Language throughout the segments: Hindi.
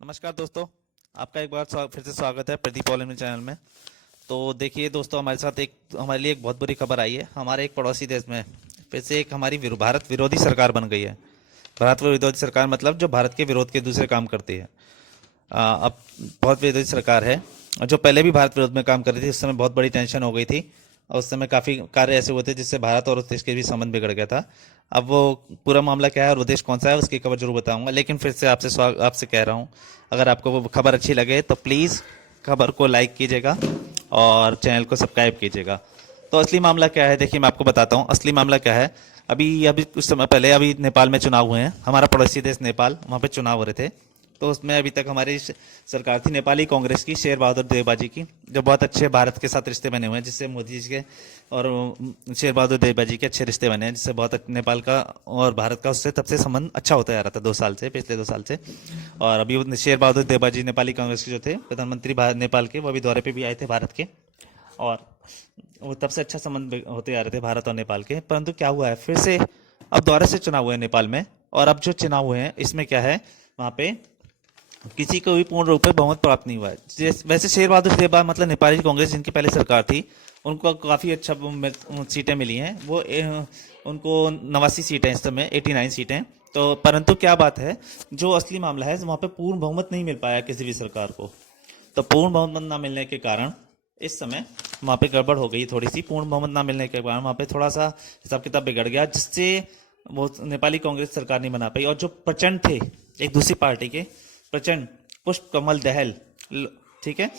नमस्कार दोस्तों। आपका एक बार फिर से स्वागत है प्रदीप ओलिम्पिक चैनल में। तो देखिए दोस्तों, हमारे साथ हमारे लिए एक बहुत बुरी खबर आई है। हमारे एक पड़ोसी देश में फिर से एक हमारी भारत विरोधी सरकार बन गई है। भारत विरोधी सरकार मतलब जो भारत के विरोध के दूसरे काम करती है। अब बहुत विरोधी सरकार है। और जो पहले भी भारत विरोध में काम कर रही थी, उस समय बहुत बड़ी टेंशन हो गई थी और उस समय काफ़ी कार्य ऐसे हुए थे जिससे भारत और उस देश के भी संबंध बिगड़ गया था। अब वो पूरा मामला क्या है और वो देश कौन सा है, उसकी खबर जरूर बताऊंगा। लेकिन फिर से आपसे कह रहा हूँ, अगर आपको वो खबर अच्छी लगे तो प्लीज़ खबर को लाइक कीजिएगा और चैनल को सब्सक्राइब कीजिएगा। तो असली मामला क्या है, देखिए मैं आपको बताता हूँ असली मामला क्या है। अभी अभी कुछ समय पहले अभी नेपाल में चुनाव हुए हैं। हमारा पड़ोसी देश नेपाल, वहाँ पे चुनाव हो रहे थे। तो उसमें अभी तक हमारी सरकार थी नेपाली कांग्रेस की, शेर बहादुर देवबा जी की, जो बहुत अच्छे भारत के साथ रिश्ते बने हुए हैं, जिससे मोदी जी के और शेर बहादुर देवबा जी के अच्छे रिश्ते बने हैं, जिससे बहुत नेपाल का और भारत का उससे तब से संबंध अच्छा होता जा रहा था 2 साल से, पिछले 2 साल से। और अभी वो शेर बहादुर देवबा जी नेपाली कांग्रेस के जो थे प्रधानमंत्री नेपाल के, वो अभी दौरे पे भी आए थे भारत के। और वो तब से अच्छा संबंध होते आ रहे थे भारत और नेपाल के। परंतु क्या हुआ है, फिर से अब दोबारा से चुनाव हुए हैं नेपाल में। और अब जो चुनाव हुए हैं इसमें क्या है, वहाँ पे किसी को भी पूर्ण रूप से बहुमत प्राप्त नहीं हुआ है। वैसे शेर बहादुर देवबा मतलब नेपाली कांग्रेस जिनकी पहले सरकार थी, उनको काफ़ी अच्छा सीटें मिली हैं। उनको 89 सीटें इस समय, 89 सीटें। तो परंतु क्या बात है, जो असली मामला है वहाँ पे पूर्ण बहुमत नहीं मिल पाया किसी भी सरकार को। तो पूर्ण बहुमत ना मिलने के कारण इस समय वहाँ पे गड़बड़ हो गई थोड़ी सी। पूर्ण बहुमत ना मिलने के कारण वहाँ पे थोड़ा सा हिसाब किताब बिगड़ गया, जिससे वो नेपाली कांग्रेस सरकार नहीं बना पाई। और जो प्रचंड थे एक दूसरी पार्टी के, प्रचंड पुष्प कमल दहल, ठीक है,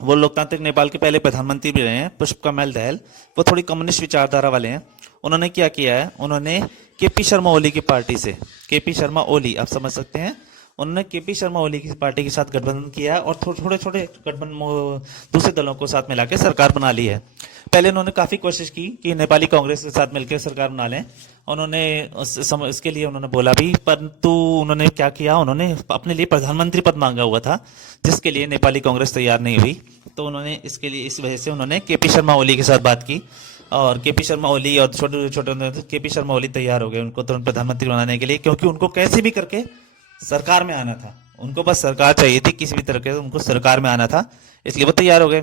वो लोकतांत्रिक नेपाल के पहले प्रधानमंत्री भी रहे हैं, पुष्प कमल दहल। वो थोड़ी कम्युनिस्ट विचारधारा वाले हैं। उन्होंने क्या किया है, उन्होंने केपी शर्मा ओली की पार्टी से, केपी शर्मा ओली आप समझ सकते हैं, उन्होंने केपी शर्मा ओली की पार्टी के साथ गठबंधन किया है और थोड़े छोटे छोटे गठबंधन दूसरे दलों को साथ मिला के सरकार बना ली है। पहले उन्होंने काफी कोशिश की कि नेपाली कांग्रेस के साथ मिलकर सरकार बना लें। उन्होंने इसके लिए उन्होंने बोला भी, परंतु उन्होंने क्या किया, उन्होंने अपने लिए प्रधानमंत्री पद मांगा हुआ था, जिसके लिए नेपाली कांग्रेस तैयार नहीं हुई। तो उन्होंने इसके लिए, इस वजह से उन्होंने केपी शर्मा ओली के साथ बात की और केपी शर्मा ओली और छोटे छोटे केपी शर्मा ओली तैयार हो गए उनको तुरंत प्रधानमंत्री बनाने के लिए, क्योंकि उनको कैसे भी करके सरकार में आना था। उनको बस सरकार चाहिए थी, किसी भी तरह के उनको सरकार में आना था, इसलिए वो तैयार हो गए।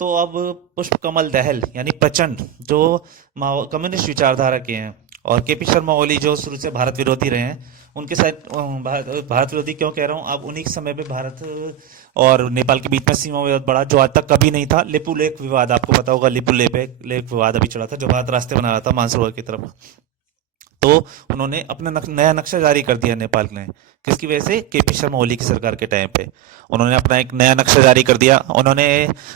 तो अब पुष्प कमल दहल यानी प्रचंड, जो कम्युनिस्ट विचारधारा के हैं, और केपी शर्मा ओली जो शुरू से भारत विरोधी रहे हैं, उनके साथ भारत विरोधी क्यों कह रहा हूँ, अब उन्हीं के समय पे भारत और नेपाल के बीच में सीमा विवाद बढ़ा, जो आज तक कभी नहीं था। लिपु लेक विवाद, आपको पता होगा, लिपु लेक विवाद अभी चला था, जो भारत रास्ते बना रहा था मानसरोवर की तरफ। तो उन्होंने अपना नया नक्शा जारी कर दिया नेपाल ने, किसकी वजह से, केपी शर्मा ओली की सरकार के टाइम पे उन्होंने अपना एक नया नक्शा जारी कर दिया। उन्होंने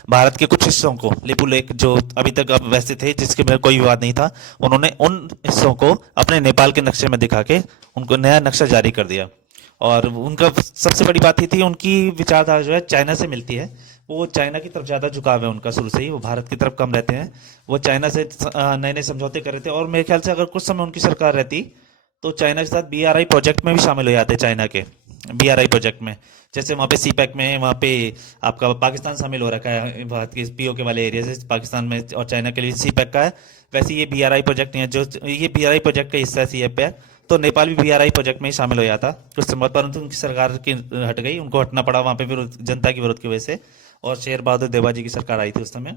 भारत के कुछ हिस्सों को, लिपु लेक जो अभी तक अब वैसे थे, जिसके में कोई विवाद नहीं था, उन्होंने उन हिस्सों को अपने नेपाल के नक्शे में दिखा के उनको नया नक्शा जारी कर दिया। और उनका सबसे बड़ी बात ये थी, उनकी विचारधारा जो है चाइना से मिलती है। वो चाइना की तरफ ज़्यादा झुकाव है उनका, शुरू से ही वो भारत की तरफ कम रहते हैं। वो चाइना से नए नए समझौते कर रहे थे, और मेरे ख्याल से अगर कुछ समय उनकी सरकार रहती तो चाइना के साथ बीआरआई प्रोजेक्ट में भी शामिल हो जाते, चाइना के बीआरआई प्रोजेक्ट में। जैसे वहाँ पे सीपैक में, वहाँ पे आपका पाकिस्तान शामिल हो रखा है भारत के पीओके वाले एरिया से, पाकिस्तान में और चाइना के लिए सीपैक का है। वैसे ये बीआरआई प्रोजेक्ट नहीं है, जो ये बीआरआई प्रोजेक्ट का हिस्सा है सीपैक, तो नेपाल भी बीआरआई प्रोजेक्ट में ही शामिल हो जाता कुछ समय, परंतु उनकी सरकार की हट गई, उनको हटना पड़ा वहाँ पे विरोध, जनता की विरोध की वजह से। और शेर बहादुर देवबा जी की सरकार आई थी उस समय।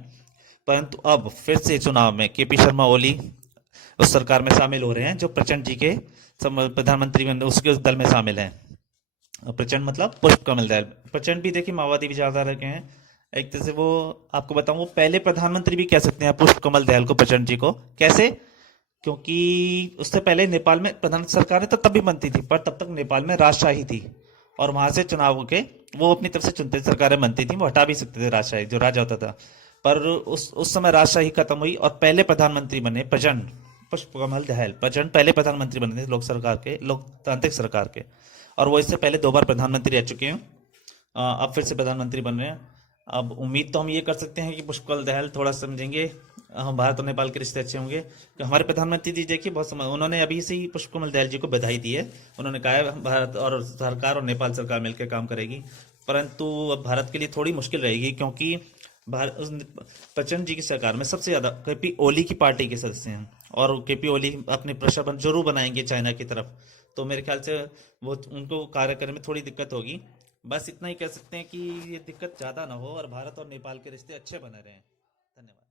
परंतु अब फिर से चुनाव में केपी शर्मा ओली उस सरकार में शामिल हो रहे हैं, जो प्रचंड जी के प्रधानमंत्री उसके उस दल में शामिल हैं। प्रचंड मतलब पुष्प कमल दहल। प्रचंड भी देखिए माओवादी विचारधारा के हैं एक तरह से। वो आपको बताऊं, वो पहले प्रधानमंत्री भी कह सकते हैं पुष्प कमल दहल को, प्रचंड जी को। कैसे? क्योंकि उससे पहले नेपाल में प्रधान सरकारें तो तब भी बनती थी, पर तब तक नेपाल में राजशाही थी, और वहां से चुनाव होके वो अपनी तरफ से चुनते सरकारें बनती थी, वो हटा भी सकते थे राजशाही, जो राजा होता था। पर उस समय राजशाही खत्म हुई और पहले प्रधानमंत्री बने प्रचंड, पुष्प कमल दहल। प्रचंड पहले प्रधानमंत्री बने थे लोक सरकार के, लोकतांत्रिक सरकार के, और वो इससे पहले 2 बार प्रधानमंत्री रह चुके हैं। अब फिर से प्रधानमंत्री बन रहे हैं। अब उम्मीद तो हम ये कर सकते हैं कि पुष्पकमल दहल थोड़ा समझेंगे, हम भारत और नेपाल के रिश्ते अच्छे होंगे। कि हमारे प्रधानमंत्री जी देखिए बहुत समझ, उन्होंने अभी से ही पुष्पकमल दहल जी को बधाई दी है। उन्होंने कहा है भारत और सरकार और नेपाल सरकार मिलकर काम करेगी। परंतु अब भारत के लिए थोड़ी मुश्किल रहेगी, क्योंकि प्रचंड जी की सरकार में सबसे ज्यादा केपी ओली की पार्टी के सदस्य हैं, और केपी ओली अपने प्रेशर जरूर बनाएंगे चाइना की तरफ। तो मेरे ख्याल से वो उनको कार्य करने में थोड़ी दिक्कत होगी। बस इतना ही कह सकते हैं कि ये दिक्कत ज़्यादा ना हो और भारत और नेपाल के रिश्ते अच्छे बने रहें। धन्यवाद।